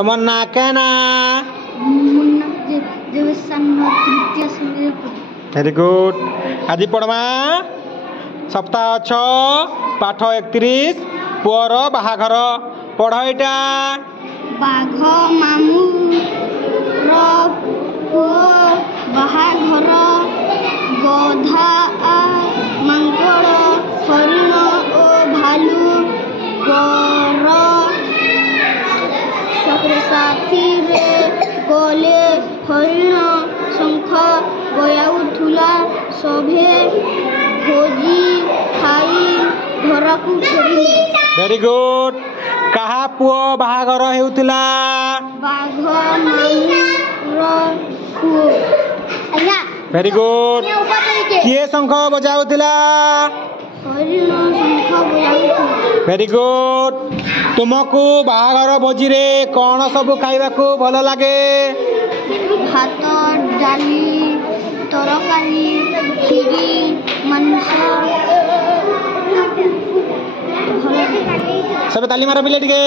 तुम ना कहना वेरी गुड। आज पढ़वा सप्ताह 6 पाठ 31 पुअर बाहाघर पढ़ एटा। बाघ मामू पुओ बाहाघर गधा मांकड़ हरिण ओ भालू गर साथी रे गले हरिण शंख बजाउथुला सभे भोजी खाई घर को फेरिले। Very good. कहा पुओ बाहाघर हेउतिला? बाघ मामू पुओ। Very good. किए शंख बजाउतिला? हरिण शंख बजाउथुला। Very good. तुमको बाहाघर भोजी रे कौन सब खाइबा को भल लागे? भात डाली तरकारी खीरी मांस। सब ताली मार पिले टिके।